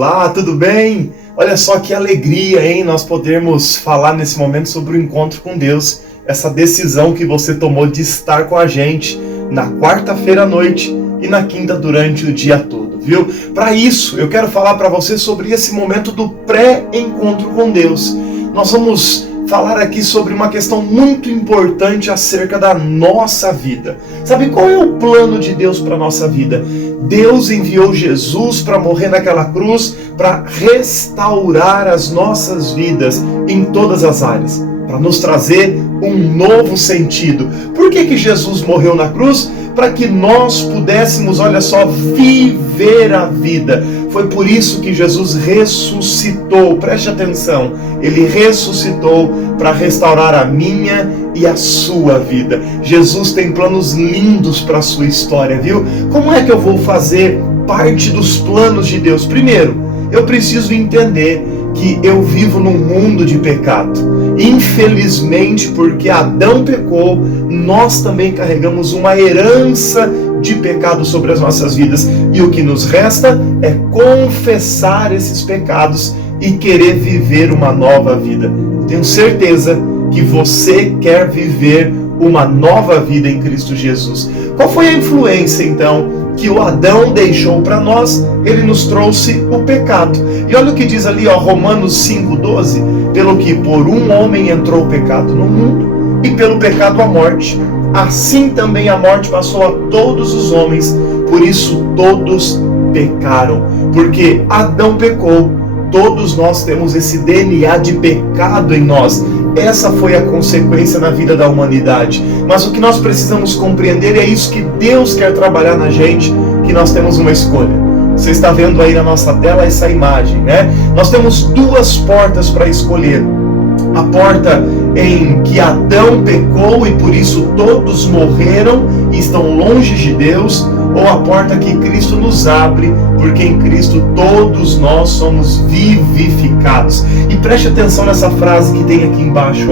Olá, tudo bem? Olha só que alegria, hein? Nós podermos falar nesse momento sobre o encontro com Deus, essa decisão que você tomou de estar com a gente na quarta-feira à noite e na quinta durante o dia todo, viu? Para isso, eu quero falar para você sobre esse momento do pré-encontro com Deus. Nós vamos falar aqui sobre uma questão muito importante acerca da nossa vida. Sabe qual é o plano de Deus para a nossa vida? Deus enviou Jesus para morrer naquela cruz para restaurar as nossas vidas em todas as áreas, para nos trazer um novo sentido. Por que Jesus morreu na cruz? Para que nós pudéssemos, olha só, viver a vida. Foi por isso que Jesus ressuscitou, preste atenção, Ele ressuscitou para restaurar a minha e a sua vida. Jesus tem planos lindos para a sua história, viu? Como é que eu vou fazer parte dos planos de Deus? Primeiro, eu preciso entender que eu vivo num mundo de pecado. Infelizmente, porque Adão pecou, nós também carregamos uma herança de pecado sobre as nossas vidas. E o que nos resta é confessar esses pecados e querer viver uma nova vida. Tenho certeza que você quer viver uma nova vida em Cristo Jesus. Qual foi a influência, então, que o Adão deixou para nós? Ele nos trouxe o pecado. E olha o que diz ali, Romanos 5,12. Pelo que por um homem entrou o pecado no mundo, e pelo pecado a morte. Assim também a morte passou a todos os homens, por isso todos pecaram. Porque Adão pecou, todos nós temos esse DNA de pecado em nós. Essa foi a consequência na vida da humanidade. Mas o que nós precisamos compreender é isso que Deus quer trabalhar na gente, que nós temos uma escolha. Você está vendo aí na nossa tela essa imagem, né? Nós temos duas portas para escolher. A porta em que Adão pecou e por isso todos morreram e estão longe de Deus, ou a porta que Cristo nos abre, porque em Cristo todos nós somos vivificados. E preste atenção nessa frase que tem aqui embaixo,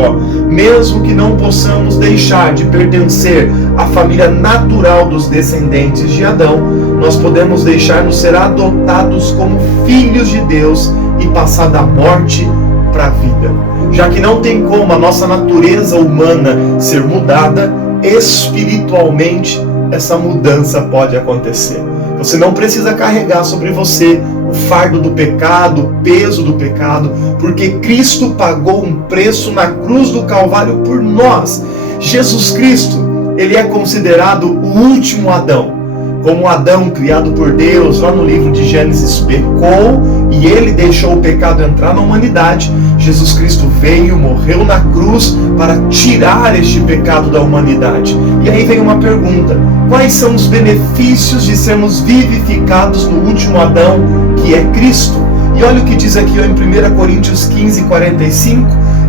mesmo que não possamos deixar de pertencer à família natural dos descendentes de Adão, nós podemos deixar-nos ser adotados como filhos de Deus e passar da morte para a vida. Já que não tem como a nossa natureza humana ser mudada, espiritualmente essa mudança pode acontecer. Você não precisa carregar sobre você o fardo do pecado, o peso do pecado, porque Cristo pagou um preço na cruz do Calvário por nós. Jesus Cristo, ele é considerado o último Adão. Como Adão, criado por Deus, lá no livro de Gênesis, pecou e ele deixou o pecado entrar na humanidade, Jesus Cristo veio, morreu na cruz para tirar este pecado da humanidade. E aí vem uma pergunta: quais são os benefícios de sermos vivificados no último Adão, que é Cristo? E olha o que diz aqui em 1 Coríntios 15:45,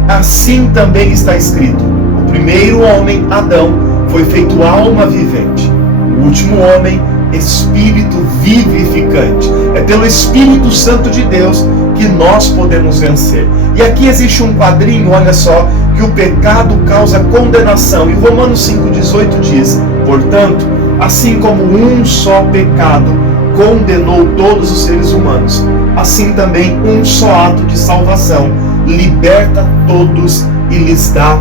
assim também está escrito: o primeiro homem, Adão, foi feito alma vivente. O último homem, espírito vivificante. É pelo Espírito Santo de Deus que nós podemos vencer. E aqui existe um quadrinho, olha só, que o pecado causa condenação. E Romanos 5,18 diz: portanto, assim como um só pecado condenou todos os seres humanos, assim também um só ato de salvação liberta todos e lhes dá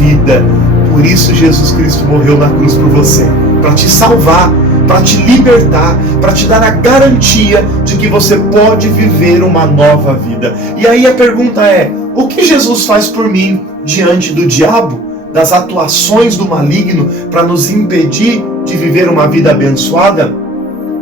vida. Por isso Jesus Cristo morreu na cruz por você, para te salvar, para te libertar, para te dar a garantia de que você pode viver uma nova vida. E aí a pergunta é: o que Jesus faz por mim diante do diabo, das atuações do maligno, para nos impedir de viver uma vida abençoada?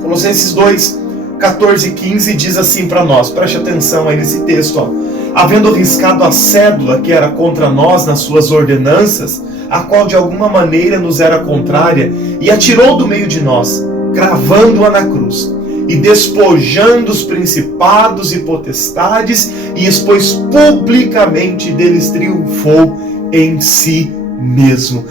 Colossenses 2:14-15 diz assim para nós, preste atenção aí nesse texto, havendo riscado a cédula que era contra nós nas suas ordenanças, a qual de alguma maneira nos era contrária, e atirou do meio de nós, cravando-a na cruz, e despojando os principados e potestades, e expôs publicamente, deles triunfou em si mesmo.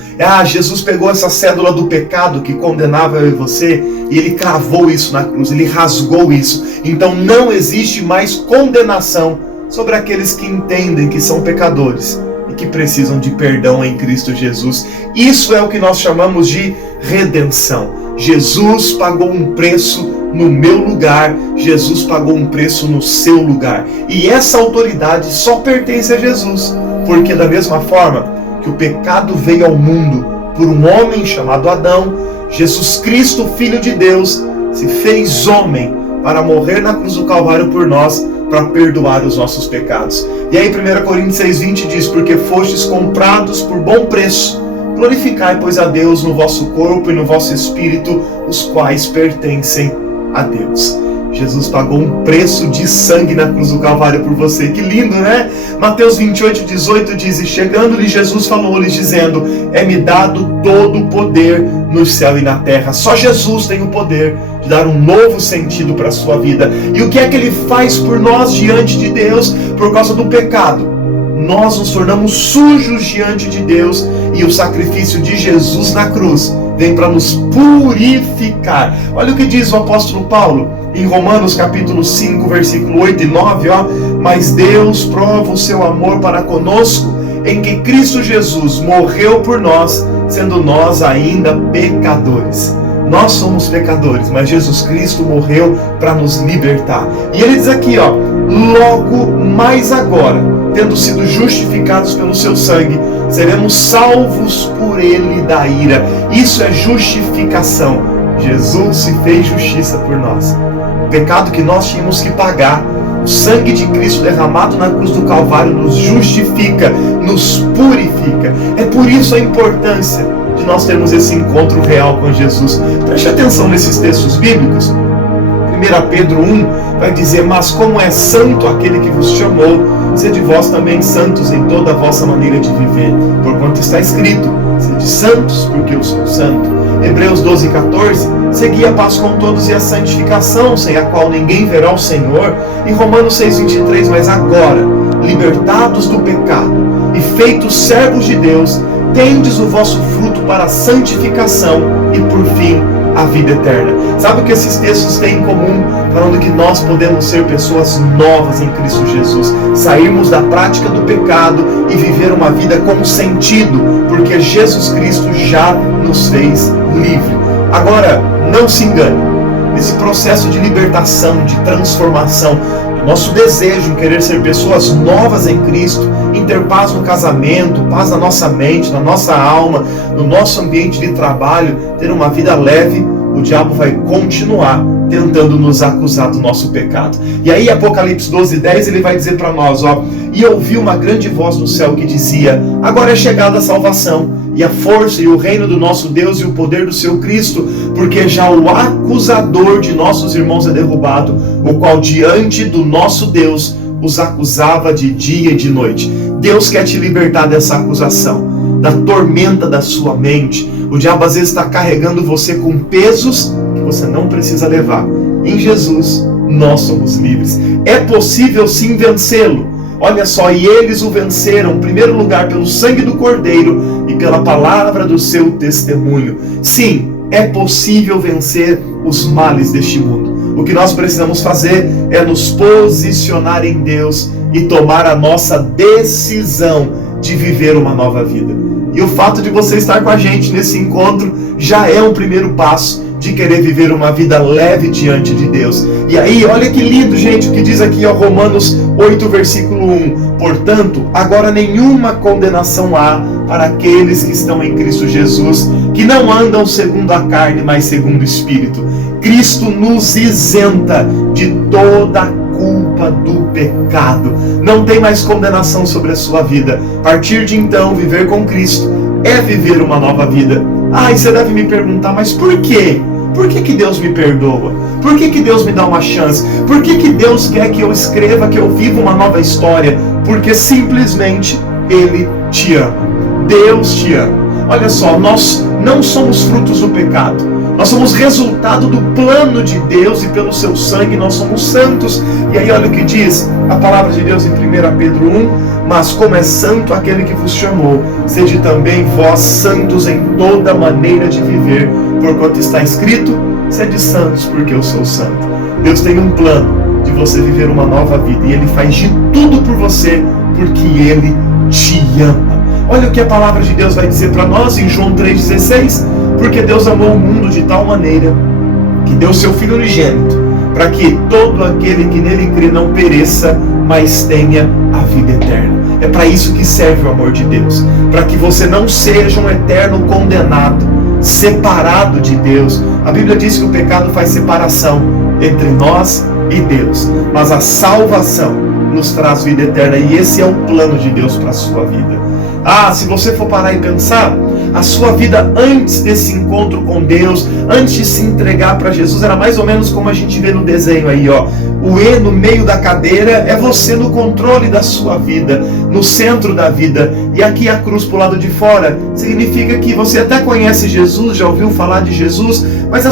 Jesus pegou essa cédula do pecado que condenava eu e você, e ele cravou isso na cruz, ele rasgou isso. Então não existe mais condenação sobre aqueles que entendem que são pecadores e que precisam de perdão em Cristo Jesus. Isso é o que nós chamamos de redenção. Jesus pagou um preço no meu lugar, Jesus pagou um preço no seu lugar. E essa autoridade só pertence a Jesus, porque da mesma forma que o pecado veio ao mundo por um homem chamado Adão, Jesus Cristo, Filho de Deus, se fez homem para morrer na cruz do Calvário por nós, para perdoar os nossos pecados. E aí 1 Coríntios 6,20 diz: porque fostes comprados por bom preço, glorificai, pois, a Deus no vosso corpo e no vosso espírito, os quais pertencem a Deus. Jesus pagou um preço de sangue na cruz do Calvário por você. Que lindo, né? Mateus 28,18 diz: e chegando-lhe Jesus falou-lhes dizendo: é-me dado todo o poder no céu e na terra. Só Jesus tem o poder de dar um novo sentido para a sua vida. E o que é que Ele faz por nós diante de Deus por causa do pecado? Nós nos tornamos sujos diante de Deus, e o sacrifício de Jesus na cruz vem para nos purificar. Olha o que diz o apóstolo Paulo em Romanos capítulo 5, versículo 8 e 9, mas Deus prova o seu amor para conosco, em que Cristo Jesus morreu por nós, sendo nós ainda pecadores. Nós somos pecadores, mas Jesus Cristo morreu para nos libertar. E ele diz aqui, logo mais agora, tendo sido justificados pelo seu sangue, seremos salvos por ele da ira. Isso é justificação. Jesus se fez justiça por nós. O pecado que nós tínhamos que pagar, o sangue de Cristo derramado na cruz do Calvário nos justifica, nos purifica. É por isso a importância de nós termos esse encontro real com Jesus. Preste atenção nesses textos bíblicos. 1 Pedro 1 vai dizer: mas como é santo aquele que vos chamou, sede vós também santos em toda a vossa maneira de viver, porquanto está escrito: sede santos, porque eu sou santo. Hebreus 12,14: segui a paz com todos e a santificação, sem a qual ninguém verá o Senhor. E Romanos 6,23: mas agora, libertados do pecado e feitos servos de Deus, tendes o vosso fruto para a santificação e, por fim, a vida eterna. Sabe o que esses textos têm em comum? Falando que nós podemos ser pessoas novas em Cristo Jesus, sairmos da prática do pecado e viver uma vida com sentido, porque Jesus Cristo já nos fez livre. Agora, não se engane, nesse processo de libertação, de transformação, nosso desejo em querer ser pessoas novas em Cristo, em ter paz no casamento, paz na nossa mente, na nossa alma, no nosso ambiente de trabalho, ter uma vida leve, o diabo vai continuar tentando nos acusar do nosso pecado. E aí Apocalipse 12:10 ele vai dizer para nós, e ouvi uma grande voz no céu que dizia: agora é chegada a salvação, e a força e o reino do nosso Deus e o poder do seu Cristo, porque já o acusador de nossos irmãos é derrubado, o qual diante do nosso Deus os acusava de dia e de noite. Deus quer te libertar dessa acusação, da tormenta da sua mente. O diabo às vezes está carregando você com pesos que você não precisa levar. Em Jesus, nós somos livres. É possível sim vencê-lo. Olha só, e eles o venceram, em primeiro lugar, pelo sangue do Cordeiro e pela palavra do seu testemunho. Sim, é possível vencer os males deste mundo. O que nós precisamos fazer é nos posicionar em Deus e tomar a nossa decisão de viver uma nova vida. E o fato de você estar com a gente nesse encontro já é um primeiro passo de querer viver uma vida leve diante de Deus. E aí, olha que lindo, gente, o que diz aqui, Romanos 8, versículo 1. Portanto, agora nenhuma condenação há para aqueles que estão em Cristo Jesus, que não andam segundo a carne, mas segundo o Espírito. Cristo nos isenta de toda a culpa do pecado. Não tem mais condenação sobre a sua vida. A partir de então, viver com Cristo é viver uma nova vida. E você deve me perguntar, mas por quê? Por que Deus me perdoa? Por que Deus me dá uma chance? Por que Deus quer que eu escreva, que eu viva uma nova história? Porque simplesmente Ele te ama. Deus te ama. Olha só, nós não somos frutos do pecado. Nós somos resultado do plano de Deus e pelo seu sangue nós somos santos. E aí olha o que diz a palavra de Deus em 1 Pedro 1. Mas como é santo aquele que vos chamou, sede também vós santos em toda maneira de viver, porquanto está escrito: sede santos, porque eu sou santo. Deus tem um plano de você viver uma nova vida, e Ele faz de tudo por você, porque Ele te ama. Olha o que a palavra de Deus vai dizer para nós em João 3,16. Porque Deus amou o mundo de tal maneira que deu seu Filho unigênito, para que todo aquele que nele crê não pereça, mas tenha a vida eterna. É para isso que serve o amor de Deus, para que você não seja um eterno condenado, separado de Deus. A Bíblia diz que o pecado faz separação entre nós e Deus, mas a salvação nos traz vida eterna, e esse é o plano de Deus para a sua vida. Se você for parar e pensar, a sua vida antes desse encontro com Deus, antes de se entregar para Jesus, era mais ou menos como a gente vê no desenho aí, ó. O E no meio da cadeira é você no controle da sua vida, no centro da vida. E aqui a cruz pro lado de fora significa que você até conhece Jesus, já ouviu falar de Jesus, mas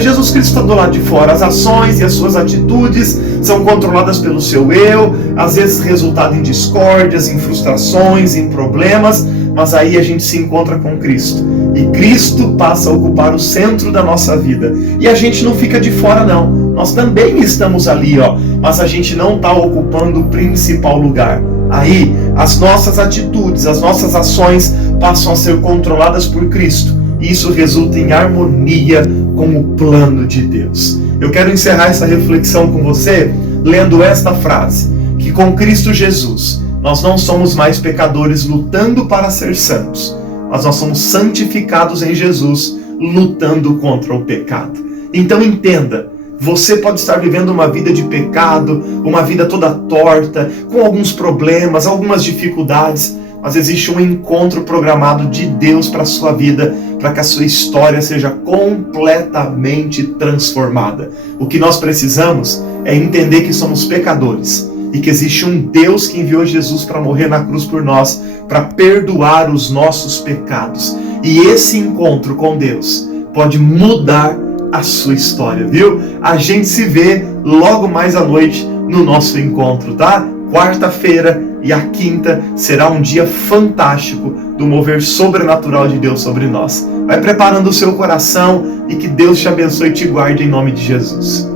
Jesus Cristo está do lado de fora. As ações e as suas atitudes são controladas pelo seu eu, às vezes resultado em discórdias, em frustrações, em problemas, mas aí a gente se encontra com Cristo. E Cristo passa a ocupar o centro da nossa vida. E a gente não fica de fora, não. Nós também estamos ali, ó, mas a gente não está ocupando o principal lugar. Aí, as nossas atitudes, as nossas ações passam a ser controladas por Cristo. E isso resulta em harmonia com o plano de Deus. Eu quero encerrar essa reflexão com você lendo esta frase, que com Cristo Jesus nós não somos mais pecadores lutando para ser santos, mas nós somos santificados em Jesus, lutando contra o pecado. Então entenda, você pode estar vivendo uma vida de pecado, uma vida toda torta, com alguns problemas, algumas dificuldades, mas existe um encontro programado de Deus para a sua vida, para que a sua história seja completamente transformada. O que nós precisamos é entender que somos pecadores e que existe um Deus que enviou Jesus para morrer na cruz por nós, para perdoar os nossos pecados. E esse encontro com Deus pode mudar a sua história, viu? A gente se vê logo mais à noite no nosso encontro, tá? Quarta-feira e a quinta será um dia fantástico do mover sobrenatural de Deus sobre nós. Vai preparando o seu coração e que Deus te abençoe e te guarde em nome de Jesus.